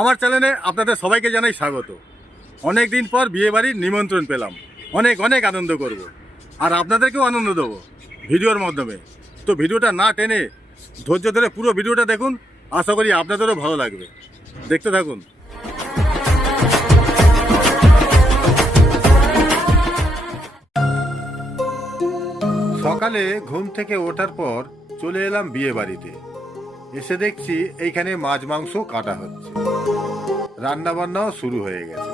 আমার চ্যানেলে আপনাদের সবাইকে জানাই স্বাগত। অনেক দিন পর বিয়ে বাড়ির নিমন্ত্রণ পেলাম, অনেক অনেক আনন্দ করব আর আপনাদেরকেও আনন্দ দেবো ভিডিওর মাধ্যমে। তো ভিডিওটা না টেনে ধৈর্য ধরে পুরো ভিডিওটা দেখুন, আশা করি আপনাদেরও ভালো লাগবে, দেখতে থাকুন। সকালে ঘুম থেকে ওঠার পর চলে এলাম বিয়ে বাড়িতে। এসে দেখছি এইখানে মাছ মাংস কাটা হচ্ছে, রান্না বান্নাও শুরু হয়ে গেছে।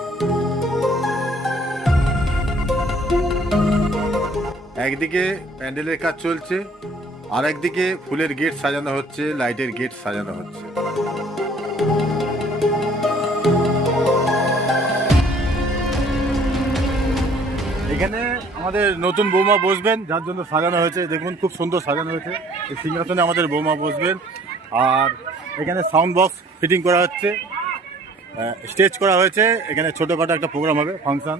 একদিকে প্যান্ডেলের কাজ চলছে, আর একদিকে ফুলের গেট সাজানো হচ্ছে, লাইটের গেট সাজানো হচ্ছে। এখানে আমাদের নতুন বৌমা বসবেন, যার জন্য সাজানো হয়েছে। দেখুন খুব সুন্দর সাজানো হয়েছে। এই সিংহাসনে আমাদের বৌমা বসবেন। আর এখানে সাউন্ড বক্স ফিটিং করা হচ্ছে, স্টেজ করা হয়েছে। এখানে ছোটোখাটো একটা প্রোগ্রাম হবে, ফাংশন।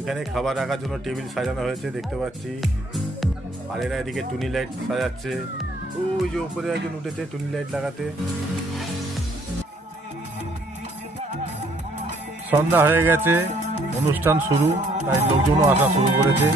এখানে খাবার রাখার জন্য টেবিল সাজানো হয়েছে, দেখতে পাচ্ছি। আর এরা এদিকে টুনি লাইট সাজাচ্ছে। ওই যে উপরে একজন উঠেছে টুনি লাইট লাগাতে। সন্ধ্যা হয়ে গেছে, অনুষ্ঠান শুরু, তাই লোকজনও আসা শুরু করেছে।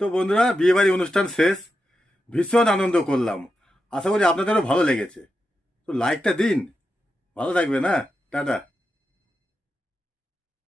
তো বন্ধুরা, বিয়েবাড়ি অনুষ্ঠান শেষ, ভীষণ আনন্দ করলাম। আশা করি আপনাদেরও ভালো লেগেছে। তো লাইকটা দিন। ভালো থাকবে না? টাটা।